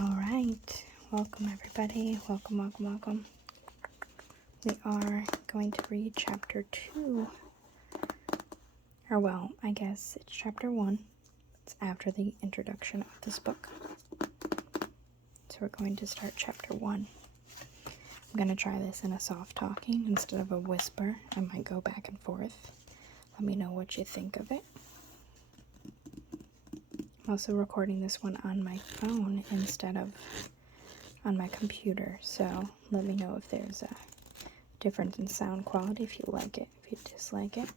All right, welcome everybody. Welcome. We are going to read chapter 2. Or well, I guess it's chapter 1. It's after the introduction of this book. So we're going to start chapter 1. I'm going to try this in a soft talking instead of a whisper. I might go back and forth. Let me know what you think of it. I'm also recording this one on my phone instead of on my computer, so let me know if there's a difference in sound quality, if you like it, if you dislike it.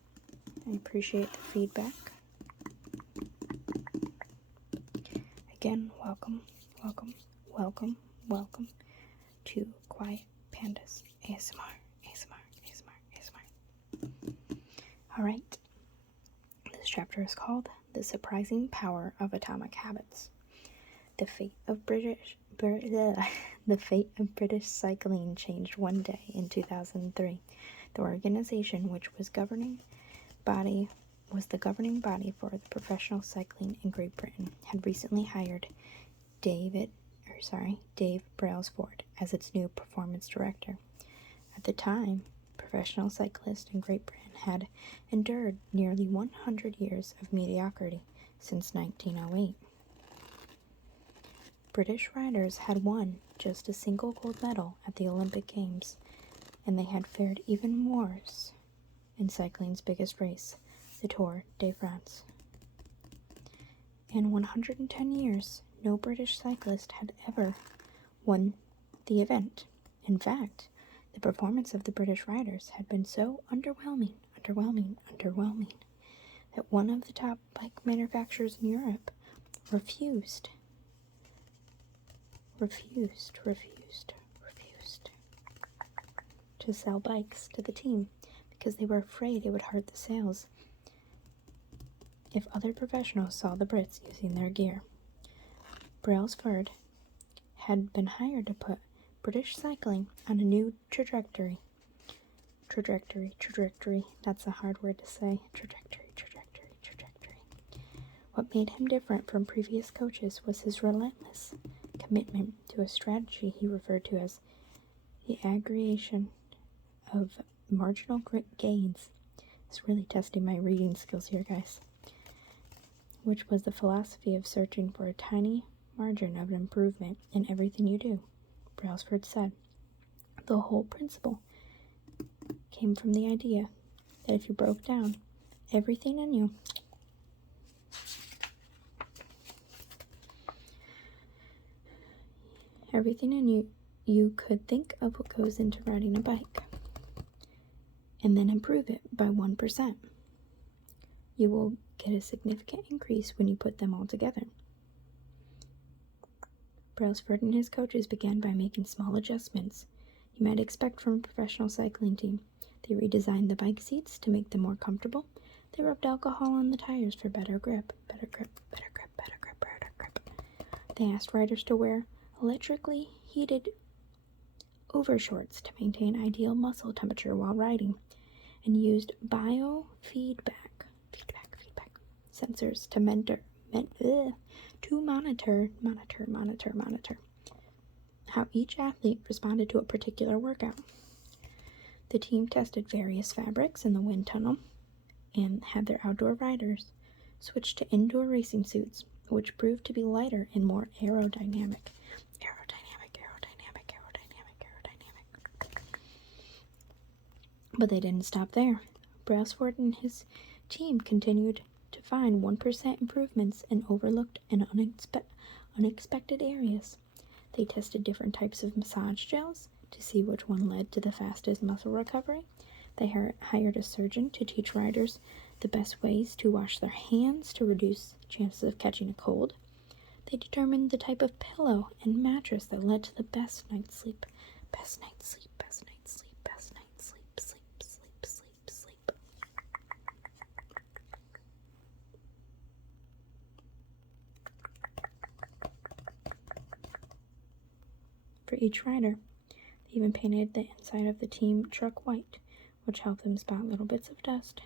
I appreciate the feedback. Again, welcome to Quiet Pandas ASMR. Alright, this chapter is called The Surprising Power of Atomic Habits. The fate of British cycling changed one day in 2003. The organization, which was the governing body for the professional cycling in Great Britain, had recently hired Dave Brailsford as its new performance director. At the time, professional cyclists in Great Britain had endured nearly 100 years of mediocrity since 1908. British riders had won just a single gold medal at the Olympic Games, and they had fared even worse in cycling's biggest race, the Tour de France. In 110 years, no British cyclist had ever won the event. In fact, the performance of the British riders had been so underwhelming, that one of the top bike manufacturers in Europe refused to sell bikes to the team because they were afraid it would hurt the sales if other professionals saw the Brits using their gear. Brailsford had been hired to put British cycling on a new trajectory. That's a hard word to say. Trajectory. What made him different from previous coaches was his relentless commitment to a strategy he referred to as the aggregation of marginal gains. It's really testing my reading skills here, guys. Which was the philosophy of searching for a tiny margin of improvement in everything you do. Brailsford said, the whole principle came from the idea that if you broke down everything in you, you could think of what goes into riding a bike and then improve it by 1%. You will get a significant increase when you put them all together. Brailsford and his coaches began by making small adjustments you might expect from a professional cycling team. They redesigned the bike seats to make them more comfortable. They rubbed alcohol on the tires for better grip. They asked riders to wear electrically heated overshorts to maintain ideal muscle temperature while riding, and used biofeedback sensors to monitor how each athlete responded to a particular workout. The team tested various fabrics in the wind tunnel and had their outdoor riders switch to indoor racing suits, which proved to be lighter and more aerodynamic. But they didn't stop there. Brailsford and his team continued to find 1% improvements in overlooked and unexpected areas. They tested different types of massage gels to see which one led to the fastest muscle recovery. They hired a surgeon to teach riders the best ways to wash their hands to reduce chances of catching a cold. They determined the type of pillow and mattress that led to the best night's sleep. For each rider, they even painted the inside of the team truck white, which helped them spot little bits of dust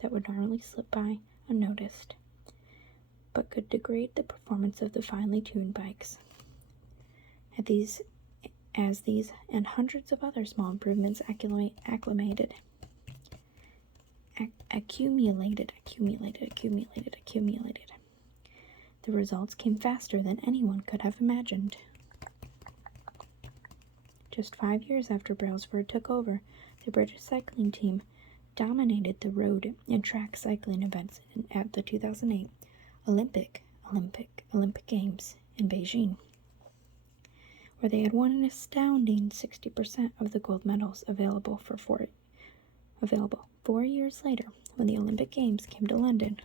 that would normally slip by unnoticed, but could degrade the performance of the finely tuned bikes. as these and hundreds of other small improvements accumulated. The results came faster than anyone could have imagined. Just 5 years after Brailsford took over, the British cycling team dominated the road and track cycling events at the 2008 Olympic Games in Beijing, where they had won an astounding 60% of the gold medals available. 4 years later, when the Olympic Games came to London,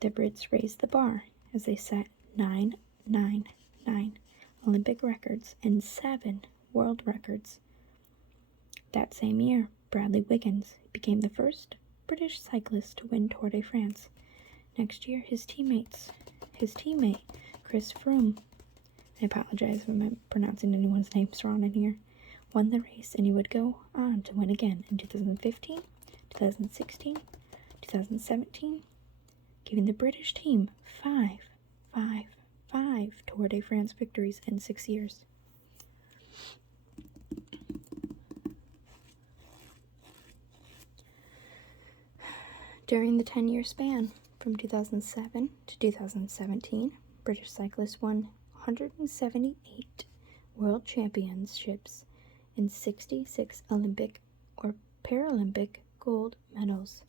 the Brits raised the bar as they set 999 Olympic records and 7 world records. That same year, Bradley Wiggins became the first British cyclist to win Tour de France. Next year, his teammate Chris Froome, I apologize if I'm pronouncing anyone's names wrong in here, won the race, and he would go on to win again in 2015, 2016, 2017, giving the British team five Tour de France victories in 6 years. During the 10-year span from 2007 to 2017, British cyclists won 178 world championships and 66 Olympic or Paralympic gold medals,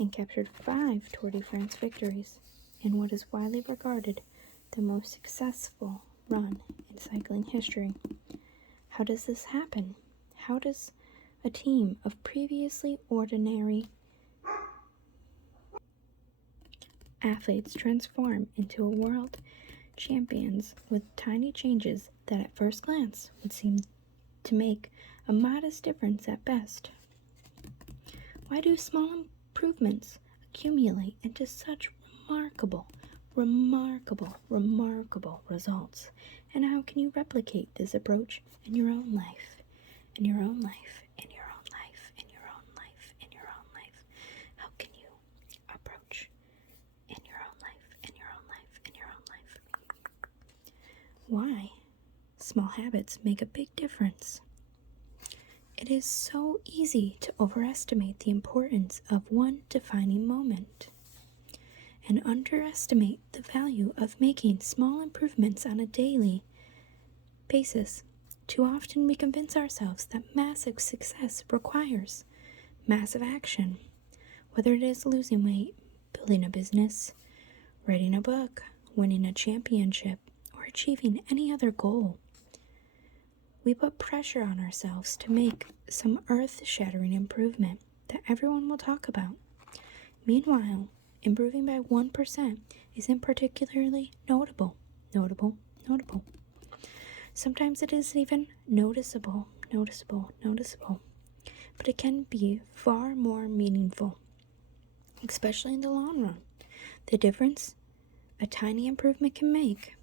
and captured 5 Tour de France victories in what is widely regarded the most successful run in cycling history. How does this happen? How does a team of previously ordinary athletes transform into a world champions with tiny changes that at first glance would seem to make a modest difference at best? Why do small improvements accumulate into such remarkable results? And how can you replicate this approach in your own life? In your own life, in your own life, in your own life, in your own life. How can you approach in your own life, in your own life, in your own life? Why small habits make a big difference. It is so easy to overestimate the importance of one defining moment and underestimate the value of making small improvements on a daily basis. Too often we convince ourselves that massive success requires massive action, whether it is losing weight, building a business, writing a book, winning a championship, or achieving any other goal. We put pressure on ourselves to make some earth-shattering improvement that everyone will talk about. Meanwhile, improving by 1% isn't particularly notable. Sometimes it isn't even noticeable, but it can be far more meaningful, especially in the long run. The difference a tiny improvement can make,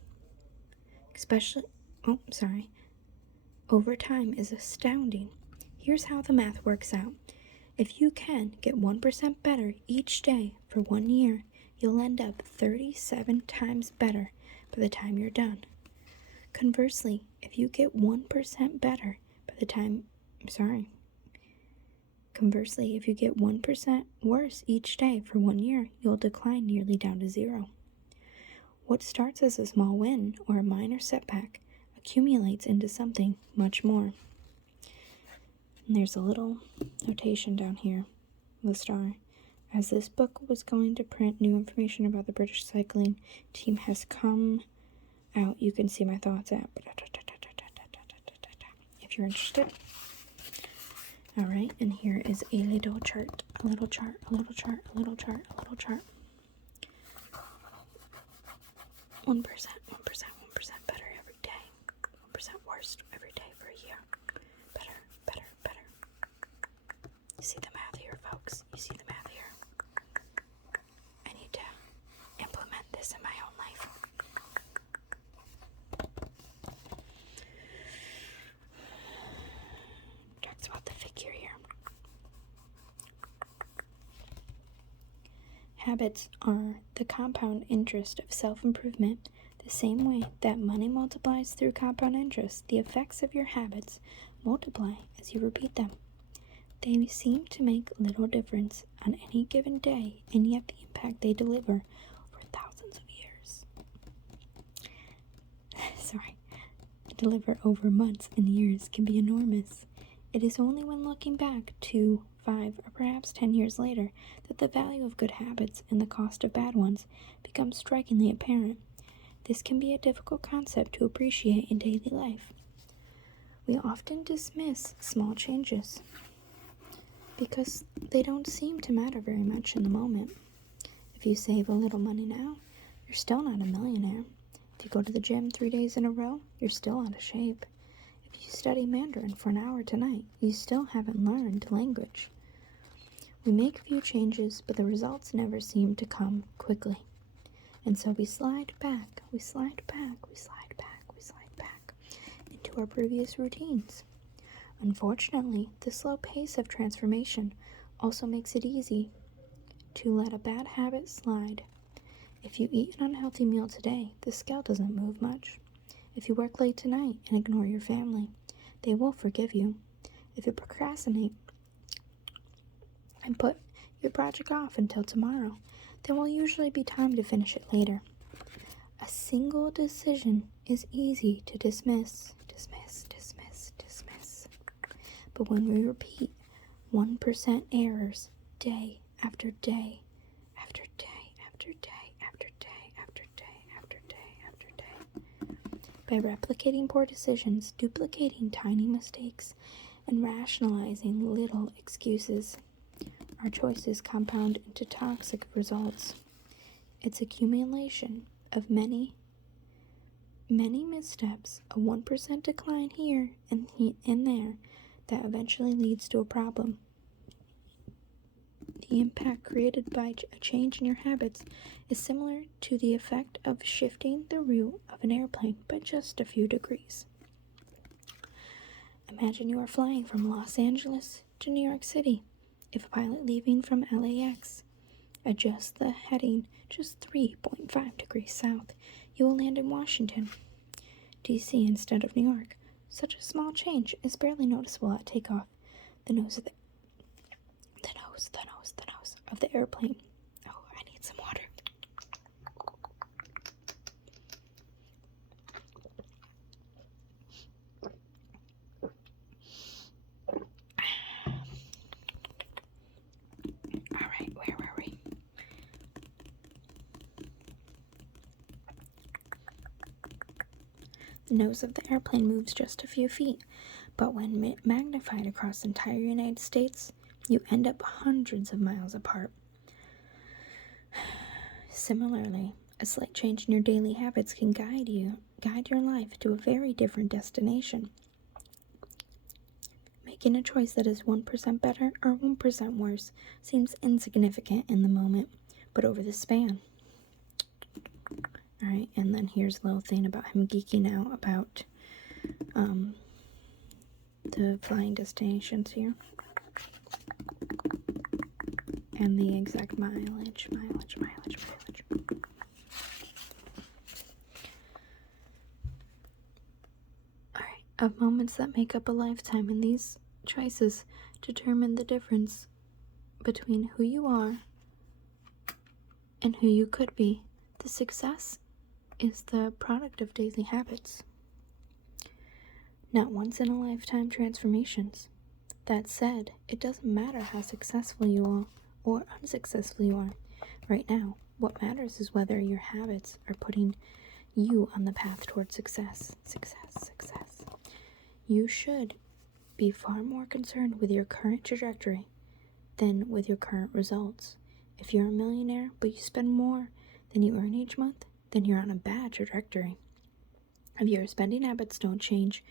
over time, is astounding. Here's how the math works out. If you can get 1% better each day for 1 year, you'll end up 37 times better by the time you're done. Conversely, if you get 1% better if you get 1% worse each day for 1 year, you'll decline nearly down to 0. What starts as a small win or a minor setback accumulates into something much more. And there's a little notation down here, the star. As this book was going to print, new information about the British cycling team has come out. You can see my thoughts at if you're interested. All right, and here is a little chart. 1% better every day. 1% worse every day for a year. Better. You see the math here, folks? You see the math here? I need to implement this in my own life. Talks about the figure here. Habits are the compound interest of self-improvement The same way that money multiplies through compound interest, the effects of your habits multiply as you repeat them. They seem to make little difference on any given day, and yet the impact they deliver over thousands of years. Deliver over months and years can be enormous. It is only when looking back 2, 5, or perhaps 10 years later that the value of good habits and the cost of bad ones becomes strikingly apparent. This can be a difficult concept to appreciate in daily life. We often dismiss small changes because they don't seem to matter very much in the moment. If you save a little money now, you're still not a millionaire. If you go to the gym 3 days in a row, you're still out of shape. If you study Mandarin for an hour tonight, you still haven't learned language. We make few changes, but the results never seem to come quickly. And so we slide back into our previous routines. Unfortunately, the slow pace of transformation also makes it easy to let a bad habit slide. If you eat an unhealthy meal today, the scale doesn't move much. If you work late tonight and ignore your family, they will forgive you. If you procrastinate and put your project off until tomorrow, there will usually be time to finish it later. A single decision is easy to dismiss. But when we repeat 1% errors day after day after day after day after day after day after day after day, by replicating poor decisions, duplicating tiny mistakes, and rationalizing little excuses, our choices compound into toxic results. It's accumulation of many missteps, a 1% decline here and there, that eventually leads to a problem. The impact created by a change in your habits is similar to the effect of shifting the route of an airplane by just a few degrees. Imagine you are flying from Los Angeles to New York City. If a pilot leaving from LAX adjusts the heading just 3.5 degrees south, you will land in Washington, D.C. instead of New York. Such a small change is barely noticeable at takeoff. The nose of the airplane. Oh, I need some water. All right, where were we? The nose of the airplane moves just a few feet, but when magnified across the entire United States, you end up hundreds of miles apart. Similarly, a slight change in your daily habits can guide your life to a very different destination. Making a choice that is 1% better or 1% worse seems insignificant in the moment, but over the span. Alright, and then here's a little thing about him geeking out about the flying destinations here. And the exact mileage. Alright, of moments that make up a lifetime, and these choices determine the difference between who you are and who you could be. The success is the product of daily habits, not once in a lifetime transformations. That said, it doesn't matter how successful you are or unsuccessful you are right now. What matters is whether your habits are putting you on the path towards success. You should be far more concerned with your current trajectory than with your current results. If you're a millionaire but you spend more than you earn each month, then you're on a bad trajectory. If your spending habits don't change,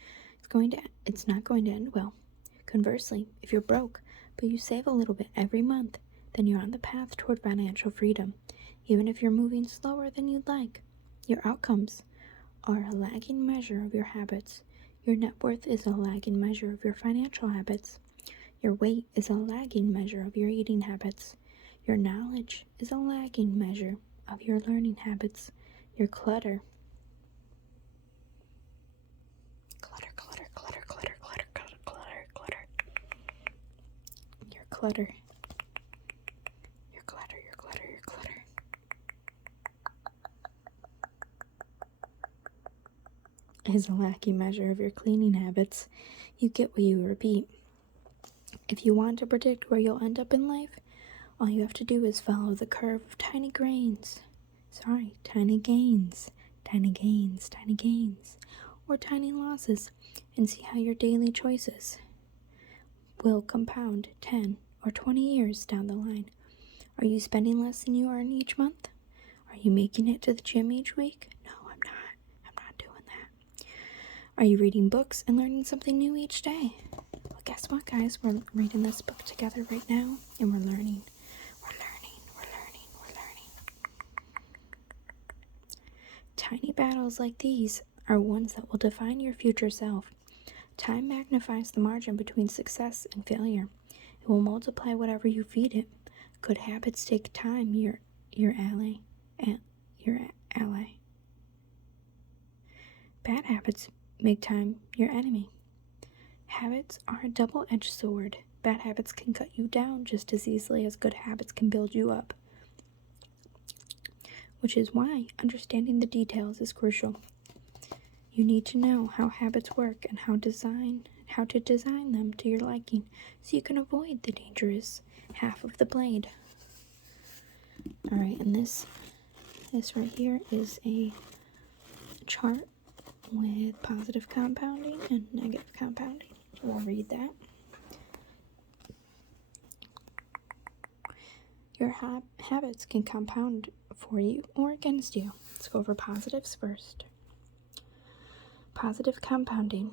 it's not going to end well. Conversely, if you're broke but you save a little bit every month, then you're on the path toward financial freedom. Even if you're moving slower than you'd like, your outcomes are a lagging measure of your habits. Your net worth is a lagging measure of your financial habits. Your weight is a lagging measure of your eating habits. Your knowledge is a lagging measure of your learning habits. Your clutter clutter. Your clutter, your clutter, your clutter. Is a lackey measure of your cleaning habits. You get what you repeat. If you want to predict where you'll end up in life, all you have to do is follow the curve of tiny gains. Tiny gains, or tiny losses, and see how your daily choices will compound 10 or 20 years down the line. Are you spending less than you earn each month? Are you making it to the gym each week? No, I'm not. I'm not doing that. Are you reading books and learning something new each day? Well, guess what, guys? We're reading this book together right now, and we're learning. Tiny battles like these are ones that will define your future self. Time magnifies the margin between success and failure. It will multiply whatever you feed it. Good habits take time, your ally. Bad habits make time your enemy. Habits are a double-edged sword. Bad habits can cut you down just as easily as good habits can build you up. Which is why understanding the details is crucial. You need to know how habits work and how to design them to your liking so you can avoid the dangerous half of the blade. Alright, and this right here is a chart with positive compounding and negative compounding. We'll read that. Your habits can compound for you or against you. Let's go over positives first. Positive compounding.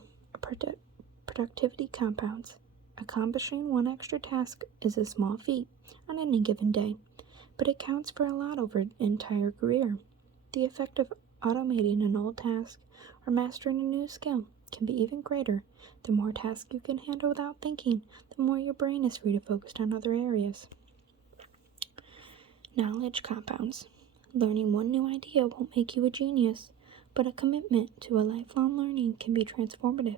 Productivity compounds. Accomplishing one extra task is a small feat on any given day, but it counts for a lot over an entire career. The effect of automating an old task or mastering a new skill can be even greater. The more tasks you can handle without thinking, the more your brain is free to focus on other areas. Knowledge compounds. Learning one new idea won't make you a genius, but a commitment to a lifelong learning can be transformative.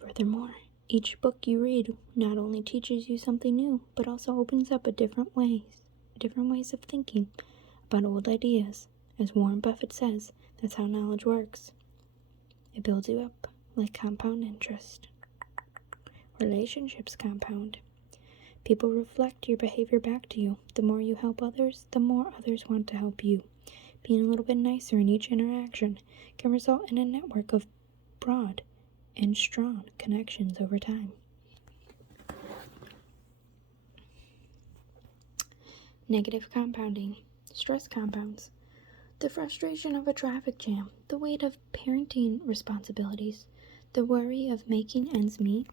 Furthermore, each book you read not only teaches you something new, but also opens up different ways of thinking about old ideas. As Warren Buffett says, that's how knowledge works. It builds you up like compound interest. Relationships compound. People reflect your behavior back to you. The more you help others, the more others want to help you. Being a little bit nicer in each interaction can result in a network of broad and strong connections over time. Negative compounding. Stress compounds. The frustration of a traffic jam, the weight of parenting responsibilities, the worry of making ends meet,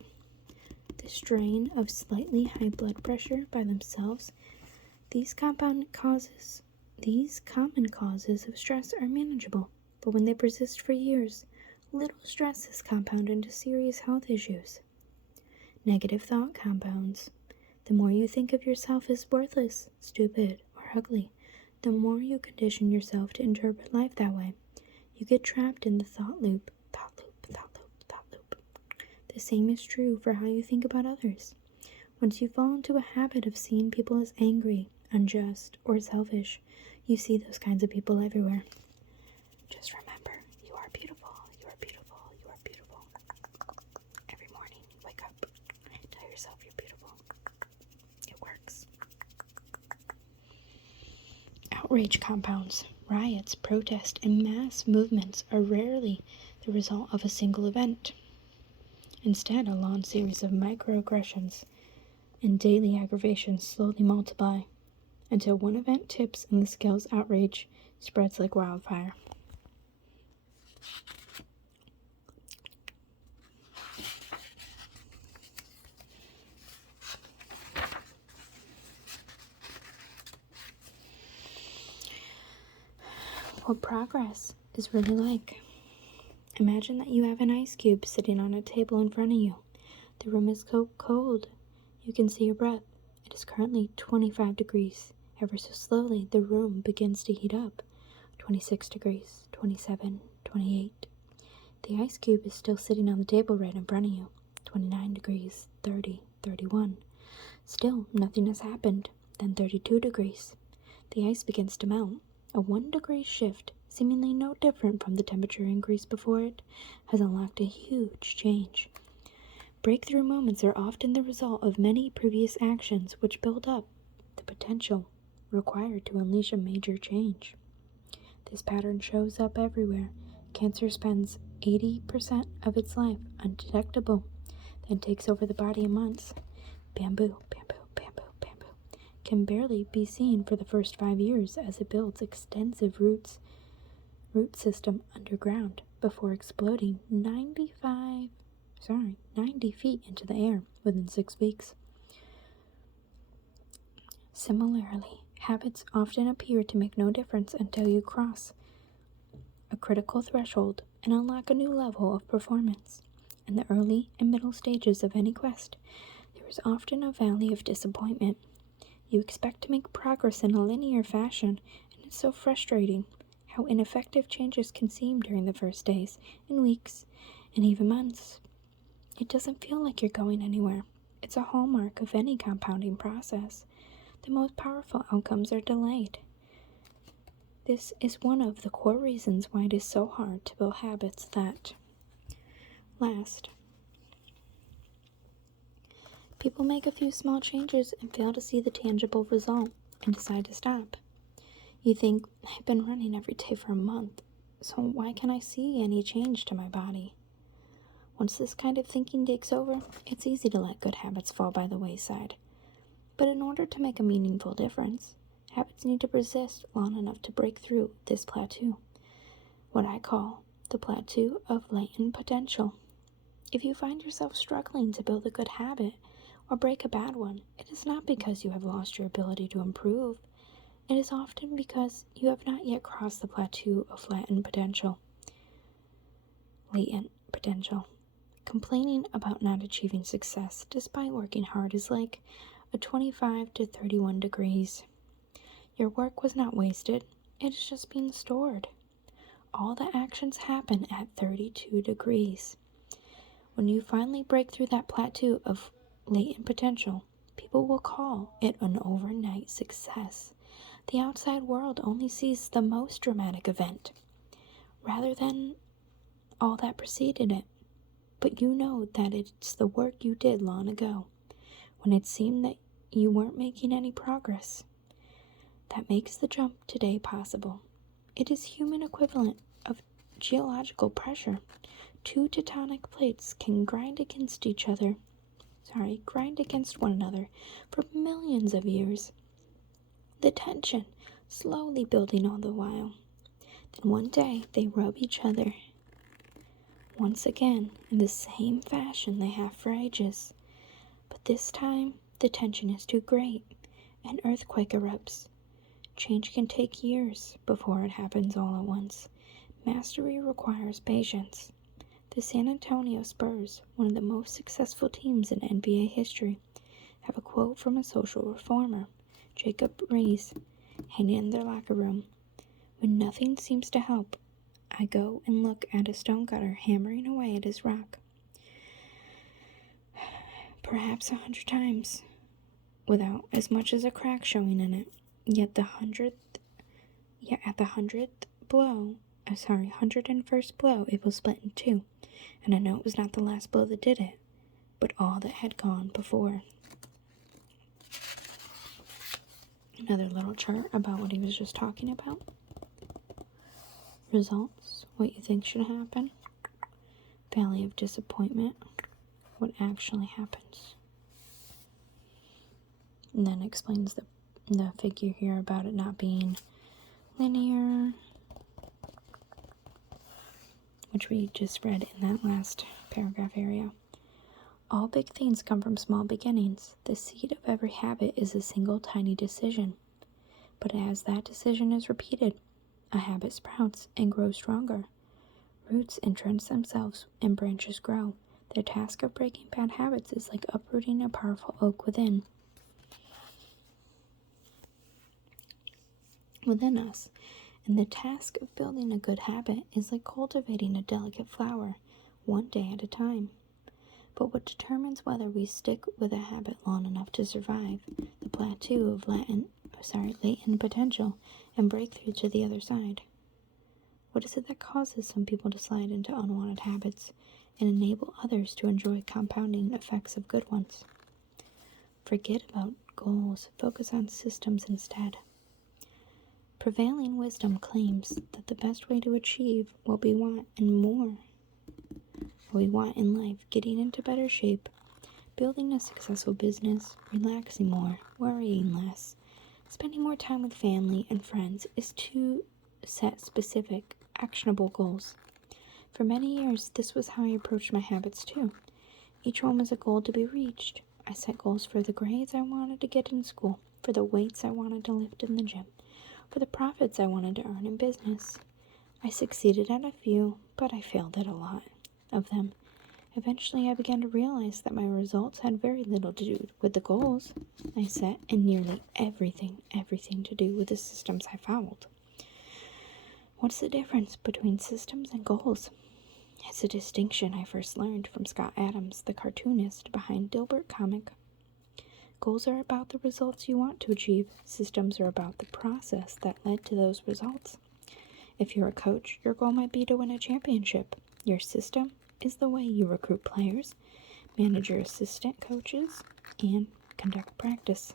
the strain of slightly high blood pressure by themselves. These common causes of stress are manageable, but when they persist for years, little stress is compounded into serious health issues. Negative thought compounds. The more you think of yourself as worthless, stupid, or ugly, the more you condition yourself to interpret life that way. You get trapped in the thought loop. The same is true for how you think about others. Once you fall into a habit of seeing people as angry, unjust, or selfish, you see those kinds of people everywhere. Just remember, you are beautiful, you are beautiful, you are beautiful. Every morning, wake up, tell yourself you're beautiful. It works. Outrage compounds. Riots, protests, and mass movements are rarely the result of a single event. Instead, a long series of microaggressions and daily aggravations slowly multiply until one event tips and the scale's outrage spreads like wildfire. What progress is really like. Imagine that you have an ice cube sitting on a table in front of you. The room is cold. You can see your breath. It is currently 25 degrees. Ever so slowly, the room begins to heat up. 26 degrees, 27, 28. The ice cube is still sitting on the table right in front of you. 29 degrees, 30, 31. Still, nothing has happened. Then 32 degrees. The ice begins to melt. A 1-degree shift, seemingly no different from the temperature increase before it, has unlocked a huge change. Breakthrough moments are often the result of many previous actions which build up the potential required to unleash a major change. This pattern shows up everywhere. Cancer spends 80% of its life undetectable, then takes over the body in months. Bamboo can barely be seen for the first 5 years as it builds extensive root system underground before exploding 90 feet into the air within 6 weeks. Similarly, habits often appear to make no difference until you cross a critical threshold and unlock a new level of performance. In the early and middle stages of any quest, there is often a valley of disappointment. You expect to make progress in a linear fashion, and it's so frustrating how ineffective changes can seem during the first days and weeks and even months. It doesn't feel like you're going anywhere. It's a hallmark of any compounding process. The most powerful outcomes are delayed. This is one of the core reasons why it is so hard to build habits that last. People make a few small changes and fail to see the tangible result and decide to stop. You think, I've been running every day for a month, so why can't I see any change to my body? Once this kind of thinking takes over, it's easy to let good habits fall by the wayside. But in order to make a meaningful difference, habits need to persist long enough to break through this plateau, what I call the plateau of latent potential. If you find yourself struggling to build a good habit or break a bad one, it is not because you have lost your ability to improve. It is often because you have not yet crossed the plateau of latent potential. Complaining about not achieving success despite working hard is like a 25 to 31 degrees. Your work was not wasted, it is just being stored. All the actions happen at 32 degrees. When you finally break through that plateau of latent potential, people will call it an overnight success. The outside world only sees the most dramatic event, rather than all that preceded it. But you know that it's the work you did long ago, when it seemed that you weren't making any progress, that makes the jump today possible. It is human equivalent of geological pressure. 2 tectonic plates can grind against one another for millions of years. The tension slowly building all the while. Then one day they rub each other once again in the same fashion they have for ages. But this time the tension is too great. An earthquake erupts. Change can take years before it happens all at once. Mastery requires patience. The San Antonio Spurs, one of the most successful teams in NBA history, have a quote from a social reformer, Jacob Rees, hanging in their locker room. When nothing seems to help, I go and look at a stonecutter hammering away at his rock. Perhaps 100 times, without as much as a crack showing in it. Yet at the 101st blow, it will split in two. And I know it was not the last blow that did it, but all that had gone before. Another little chart about what he was just talking about. Results, what you think should happen. Valley of disappointment, what actually happens. And then explains the figure here about it not being linear, which we just read in that last paragraph area. All big things come from small beginnings. The seed of every habit is a single tiny decision. But as that decision is repeated, a habit sprouts and grows stronger. Roots entrench themselves and branches grow. The task of breaking bad habits is like uprooting a powerful oak within us. And the task of building a good habit is like cultivating a delicate flower, one day at a time. But what determines whether we stick with a habit long enough to survive the plateau of latent potential and breakthrough to the other side? What is it that causes some people to slide into unwanted habits and enable others to enjoy compounding effects of good ones? Forget about goals, focus on systems instead. Prevailing wisdom claims that the best way to achieve what we want and more, what we want in life, getting into better shape, building a successful business, relaxing more, worrying less, spending more time with family and friends, is to set specific, actionable goals. For many years, this was how I approached my habits too. Each one was a goal to be reached. I set goals for the grades I wanted to get in school, for the weights I wanted to lift in the gym, for the profits I wanted to earn in business. I succeeded at a few, but I failed at a lot of them. Eventually, I began to realize that my results had very little to do with the goals I set and nearly everything to do with the systems I followed. What's the difference between systems and goals? It's a distinction I first learned from Scott Adams, the cartoonist behind Dilbert comic. Goals are about the results you want to achieve. Systems are about the process that led to those results. If you're a coach, your goal might be to win a championship. Your system is the way you recruit players, manage your assistant coaches, and conduct practice.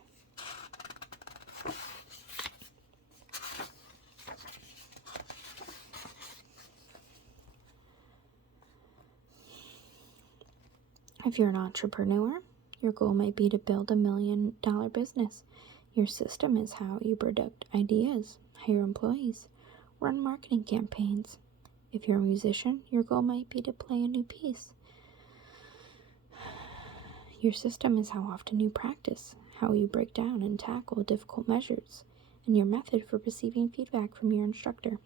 If you're an entrepreneur, your goal might be to build $1 million business. Your system is how you produce ideas, hire employees, run marketing campaigns. If you're a musician, your goal might be to play a new piece. Your system is how often you practice, how you break down and tackle difficult measures, and your method for receiving feedback from your instructor.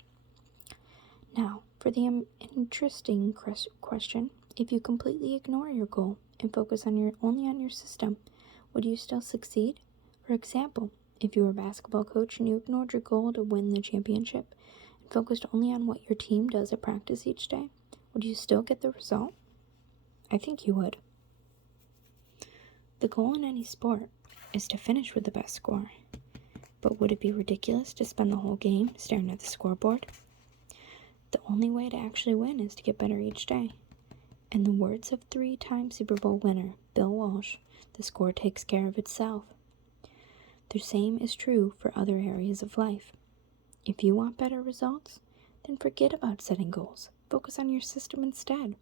Now, for the interesting question, if you completely ignore your goal and focus only on your system, would you still succeed? For example, if you were a basketball coach and you ignored your goal to win the championship and focused only on what your team does at practice each day, would you still get the result? I think you would. The goal in any sport is to finish with the best score. But would it be ridiculous to spend the whole game staring at the scoreboard? The only way to actually win is to get better each day. In the words of 3-time Super Bowl winner Bill Walsh, the score takes care of itself. The same is true for other areas of life. If you want better results, then forget about setting goals. Focus on your system instead.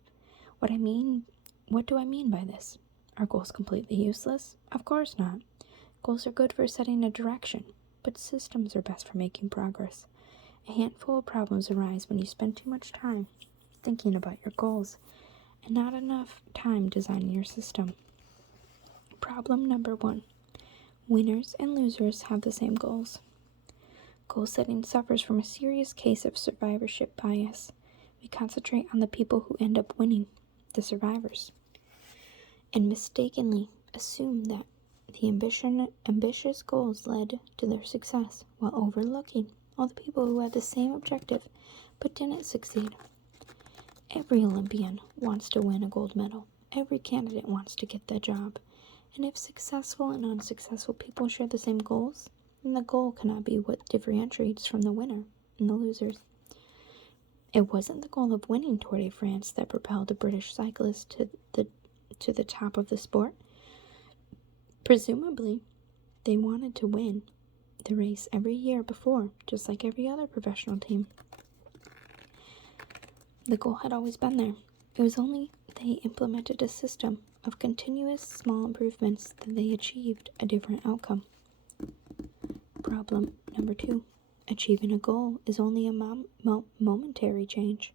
What do I mean by this? Are goals completely useless? Of course not. Goals are good for setting a direction, but systems are best for making progress. A handful of problems arise when you spend too much time thinking about your goals and not enough time designing your system. Problem number 1. Winners and losers have the same goals. Goal setting suffers from a serious case of survivorship bias. We concentrate on the people who end up winning, the survivors, and mistakenly assume that the ambitious goals led to their success, while overlooking all the people who had the same objective but didn't succeed. Every Olympian wants to win a gold medal. Every candidate wants to get the job. And if successful and unsuccessful people share the same goals, then the goal cannot be what differentiates from the winner and the losers. It wasn't the goal of winning Tour de France that propelled the British cyclist to the top of the sport. Presumably, they wanted to win the race every year before, just like every other professional team. The goal had always been there. It was only they implemented a system of continuous small improvements that they achieved a different outcome. Problem number 2. Achieving a goal is only a momentary change.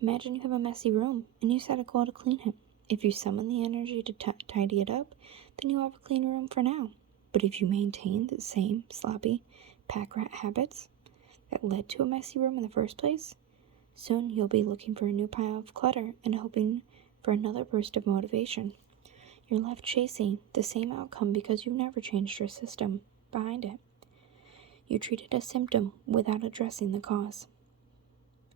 Imagine you have a messy room and you set a goal to clean it. If you summon the energy to tidy it up, then you'll have a clean room for now. But if you maintain the same sloppy pack rat habits that led to a messy room in the first place, soon you'll be looking for a new pile of clutter and hoping for another burst of motivation. You're left chasing the same outcome because you've never changed your system behind it. You treated a symptom without addressing the cause.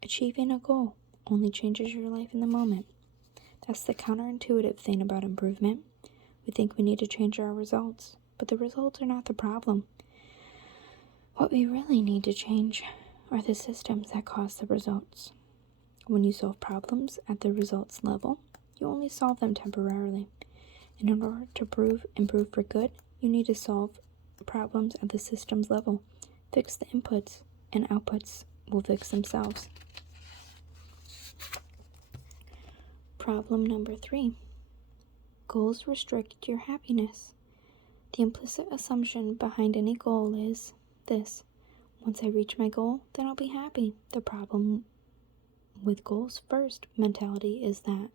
Achieving a goal only changes your life in the moment. That's the counterintuitive thing about improvement. We think we need to change our results, but the results are not the problem. What we really need to change are the systems that cause the results. When you solve problems at the results level, you only solve them temporarily. And in order to improve for good, you need to solve problems at the systems level. Fix the inputs, and outputs will fix themselves. Problem number 3. Goals restrict your happiness. The implicit assumption behind any goal is this: once I reach my goal, then I'll be happy. The problem with goals first mentality is that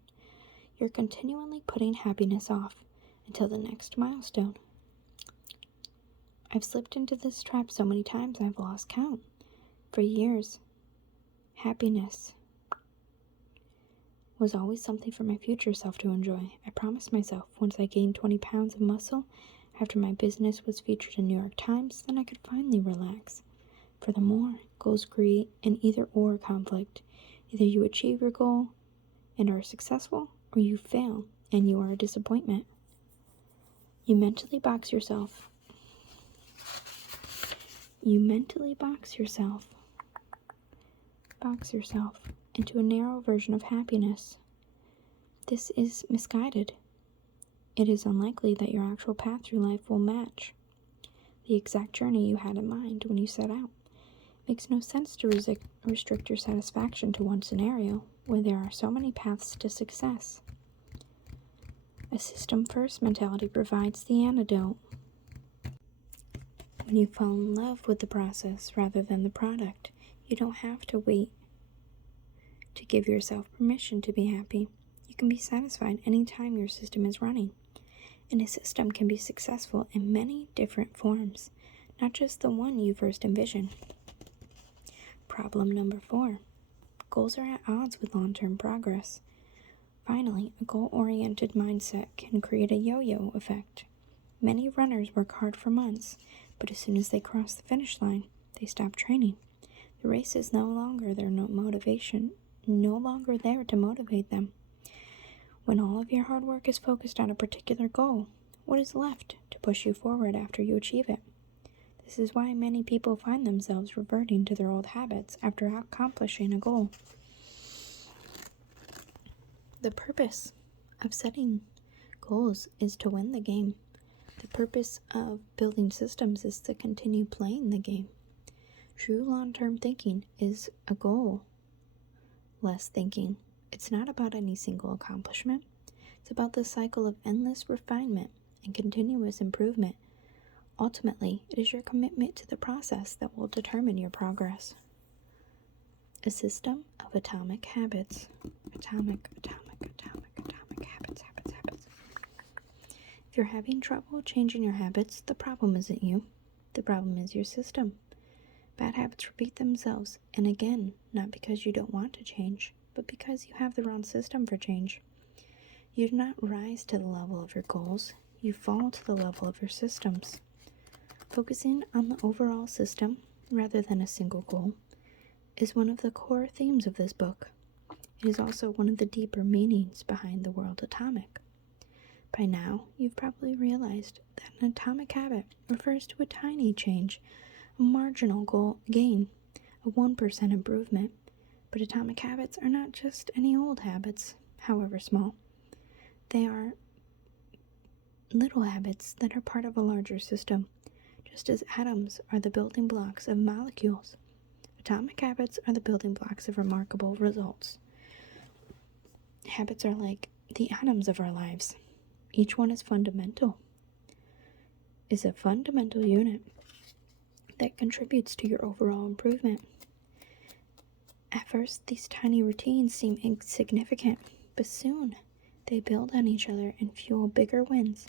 you're continually putting happiness off until the next milestone. I've slipped into this trap so many times I've lost count. For years, happiness was always something for my future self to enjoy. I promised myself once I gained 20 pounds of muscle after my business was featured in New York Times, then I could finally relax. Furthermore, goals create an either-or conflict. Either you achieve your goal and are successful, or you fail and you are a disappointment. You mentally box yourself into a narrow version of happiness. This is misguided. It is unlikely that your actual path through life will match the exact journey you had in mind when you set out. It makes no sense to restrict your satisfaction to one scenario where there are so many paths to success. A system-first mentality provides the antidote. When you fall in love with the process rather than the product, you don't have to wait to give yourself permission to be happy. You can be satisfied anytime your system is running. And a system can be successful in many different forms, not just the one you first envisioned. Problem number 4. Goals are at odds with long-term progress. Finally, a goal-oriented mindset can create a yo-yo effect. Many runners work hard for months, but as soon as they cross the finish line, they stop training. The race is no longer there to motivate them. When all of your hard work is focused on a particular goal, what is left to push you forward after you achieve it? This is why many people find themselves reverting to their old habits after accomplishing a goal. The purpose of setting goals is to win the game. The purpose of building systems is to continue playing the game. True long-term thinking is a goal-less thinking. It's not about any single accomplishment. It's about the cycle of endless refinement and continuous improvement. Ultimately, it is your commitment to the process that will determine your progress. A system of atomic habits. Atomic habits. If you're having trouble changing your habits, the problem isn't you. The problem is your system. Bad habits repeat themselves, and again, not because you don't want to change, but because you have the wrong system for change. You do not rise to the level of your goals, you fall to the level of your systems. Focusing on the overall system, rather than a single goal, is one of the core themes of this book. It is also one of the deeper meanings behind the word atomic. By now, you've probably realized that an atomic habit refers to a tiny change, a marginal gain, a 1% improvement. But atomic habits are not just any old habits, however small. They are little habits that are part of a larger system, just as atoms are the building blocks of molecules. Atomic habits are the building blocks of remarkable results. Habits are like the atoms of our lives. Each one is a fundamental unit that contributes to your overall improvement. At first, these tiny routines seem insignificant, but soon they build on each other and fuel bigger wins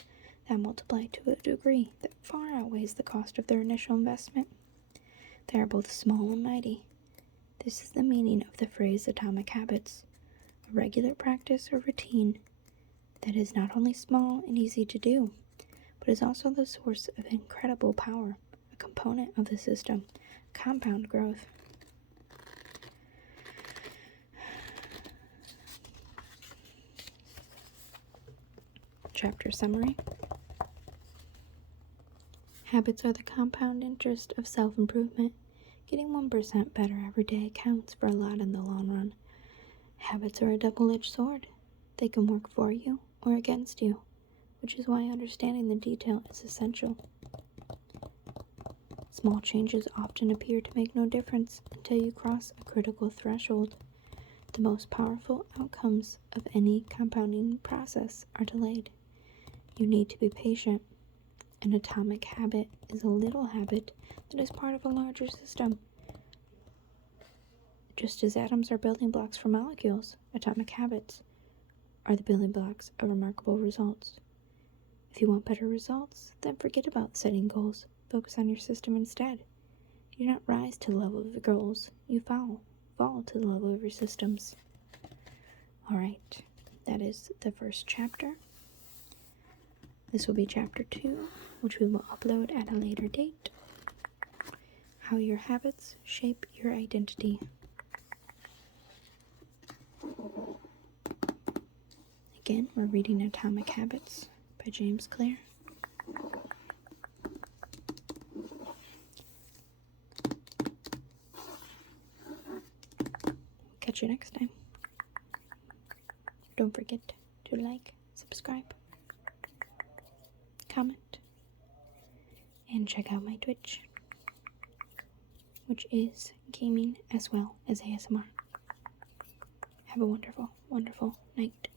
that multiply to a degree that far outweighs the cost of their initial investment. They are both small and mighty. This is the meaning of the phrase atomic habits, a regular practice or routine that is not only small and easy to do, but is also the source of incredible power, a component of the system, compound growth. chapter summary. Habits are the compound interest of self-improvement. Getting 1% better every day counts for a lot in the long run. Habits are a double-edged sword. They can work for you or against you, which is why understanding the detail is essential. Small changes often appear to make no difference until you cross a critical threshold. The most powerful outcomes of any compounding process are delayed. You need to be patient. An atomic habit is a little habit that is part of a larger system. Just as atoms are building blocks for molecules, atomic habits are the building blocks of remarkable results. If you want better results, then forget about setting goals. Focus on your system instead. You do not rise to the level of your goals. You fall to the level of your systems. Alright, that is the first chapter. This will be chapter 2, which we will upload at a later date. How your habits shape your identity. Again, we're reading Atomic Habits by James Clear. Catch you next time. Don't forget to like, subscribe, comment, and check out my Twitch, which is gaming as well as ASMR. Have a wonderful, wonderful night.